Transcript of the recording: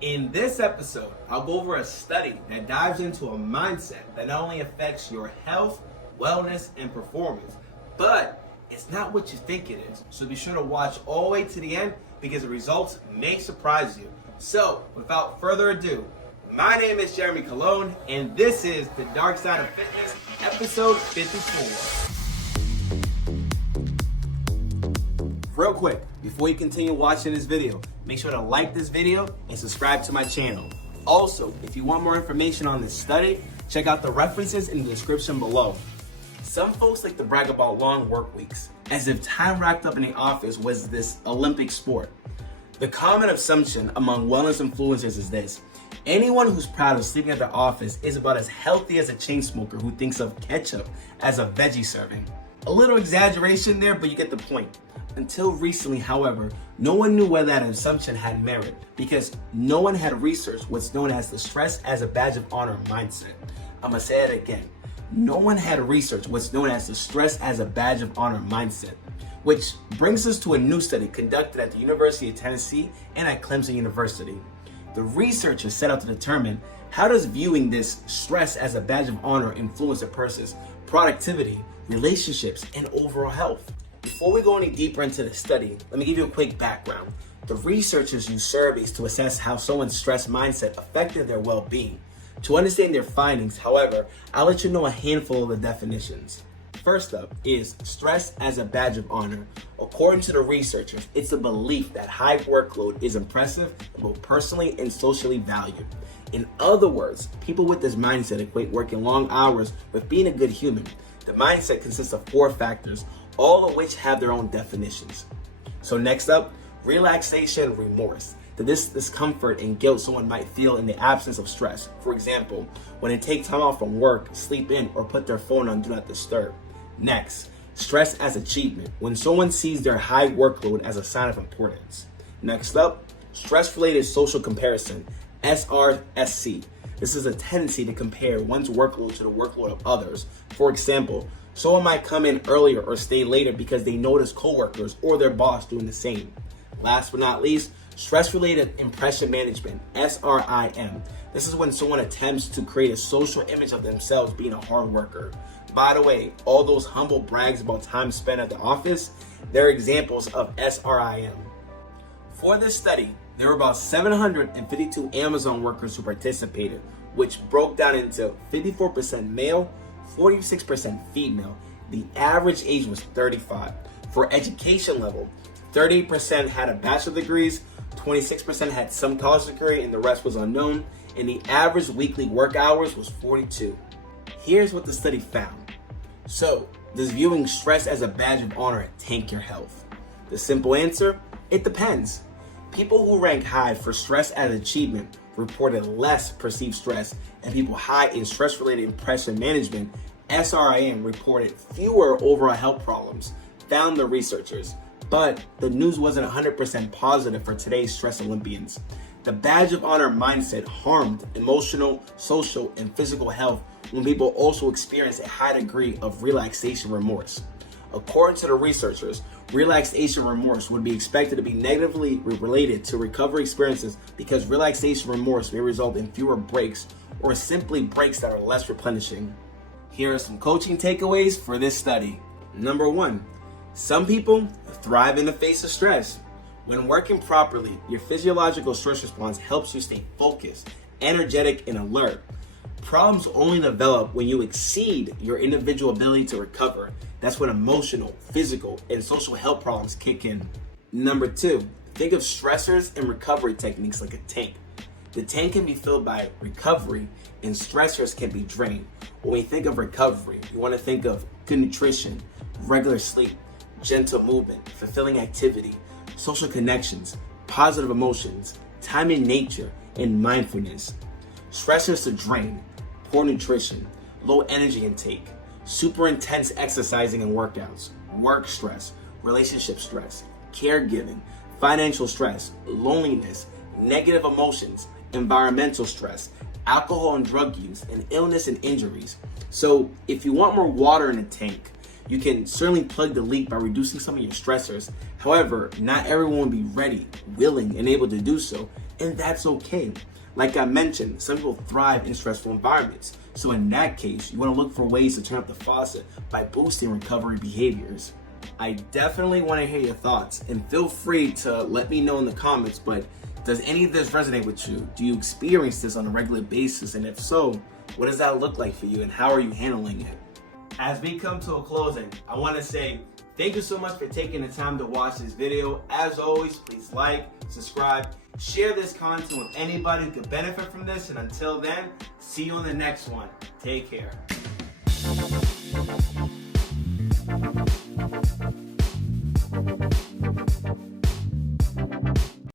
In this episode, I'll go over a study that dives into a mindset that not only affects your health, wellness, and performance, but it's not what you think it is. So be sure to watch all the way to the end because the results may surprise you. So without further ado, my name is Jeremy Colon, and this is The Dark Side of Fitness, episode 54. Real quick, before you continue watching this video, make sure to like this video and subscribe to my channel. Also, if you want more information on this study, check out the references in the description below. Some folks like to brag about long work weeks, as if time racked up in the office was this Olympic sport. The common assumption among wellness influencers is this: anyone who's proud of sleeping at the office is about as healthy as a chain smoker who thinks of ketchup as a veggie serving. A little exaggeration there, but you get the point. Until recently, however, no one knew whether that assumption had merit because no one had researched what's known as the stress as a badge of honor mindset. I'm gonna say it again. No one had researched what's known as the stress as a badge of honor mindset, which brings us to a new study conducted at the University of Tennessee and at Clemson University. The researchers set out to determine how does viewing this stress as a badge of honor influence a person's productivity, relationships, and overall health. Before we go any deeper into the study, let me give you a quick background. The researchers used surveys to assess how someone's stress mindset affected their well-being. To understand their findings, however, I'll let you know a handful of the definitions. First up is stress as a badge of honor. According to the researchers, it's a belief that high workload is impressive and both personally and socially valued. In other words, people with this mindset equate working long hours with being a good human. The mindset consists of 4 factors, all of which have their own definitions. So next up, relaxation remorse. The discomfort and guilt someone might feel in the absence of stress. For example, when they take time off from work, sleep in, or put their phone on do not disturb. Next, stress as achievement. When someone sees their high workload as a sign of importance. Next up, stress-related social comparison, SRSC. This is a tendency to compare one's workload to the workload of others. For example, someone might come in earlier or stay later because they notice coworkers or their boss doing the same. Last but not least, stress-related impression management, SRIM. This is when someone attempts to create a social image of themselves being a hard worker. By the way, all those humble brags about time spent at the office, they're examples of SRIM. For this study, there were about 752 Amazon workers who participated, which broke down into 54% male, 46% female. The average age was 35. For education level, 38% had a bachelor degrees, 26% had some college degree, and the rest was unknown. And the average weekly work hours was 42. Here's what the study found. So, does viewing stress as a badge of honor tank your health? The simple answer, it depends. People who rank high for stress as achievement reported less perceived stress, and people high in stress-related impression management, SRIM, reported fewer overall health problems, found the researchers. But the news wasn't 100% positive for today's stress Olympians. The badge of honor mindset harmed emotional, social, and physical health when people also experience a high degree of relaxation remorse. According to the researchers, relaxation remorse would be expected to be negatively related to recovery experiences because relaxation remorse may result in fewer breaks or simply breaks that are less replenishing. Here are some coaching takeaways for this study. Number 1, some people thrive in the face of stress. When working properly, your physiological stress response helps you stay focused, energetic, and alert. Problems only develop when you exceed your individual ability to recover. That's when emotional, physical, and social health problems kick in. Number 2, think of stressors and recovery techniques like a tank. The tank can be filled by recovery and stressors can be drained. When we think of recovery, you want to think of good nutrition, regular sleep, gentle movement, fulfilling activity, social connections, positive emotions, time in nature, and mindfulness. Stressors to drain, poor nutrition, low energy intake, super intense exercising and workouts, work stress, relationship stress, caregiving, financial stress, loneliness, negative emotions, environmental stress, alcohol and drug use, and illness and injuries. So if you want more water in the tank, you can certainly plug the leak by reducing some of your stressors. However, not everyone will be ready, willing, and able to do so. And that's okay. Like I mentioned, some people thrive in stressful environments. So in that case, you want to look for ways to turn up the faucet by boosting recovery behaviors. I definitely want to hear your thoughts, and feel free to let me know in the comments, but does any of this resonate with you? Do you experience this on a regular basis? And if so, what does that look like for you, and how are you handling it? As we come to a closing, I want to say thank you so much for taking the time to watch this video. As always, please like, subscribe, share this content with anybody who could benefit from this. And until then, see you on the next one. Take care.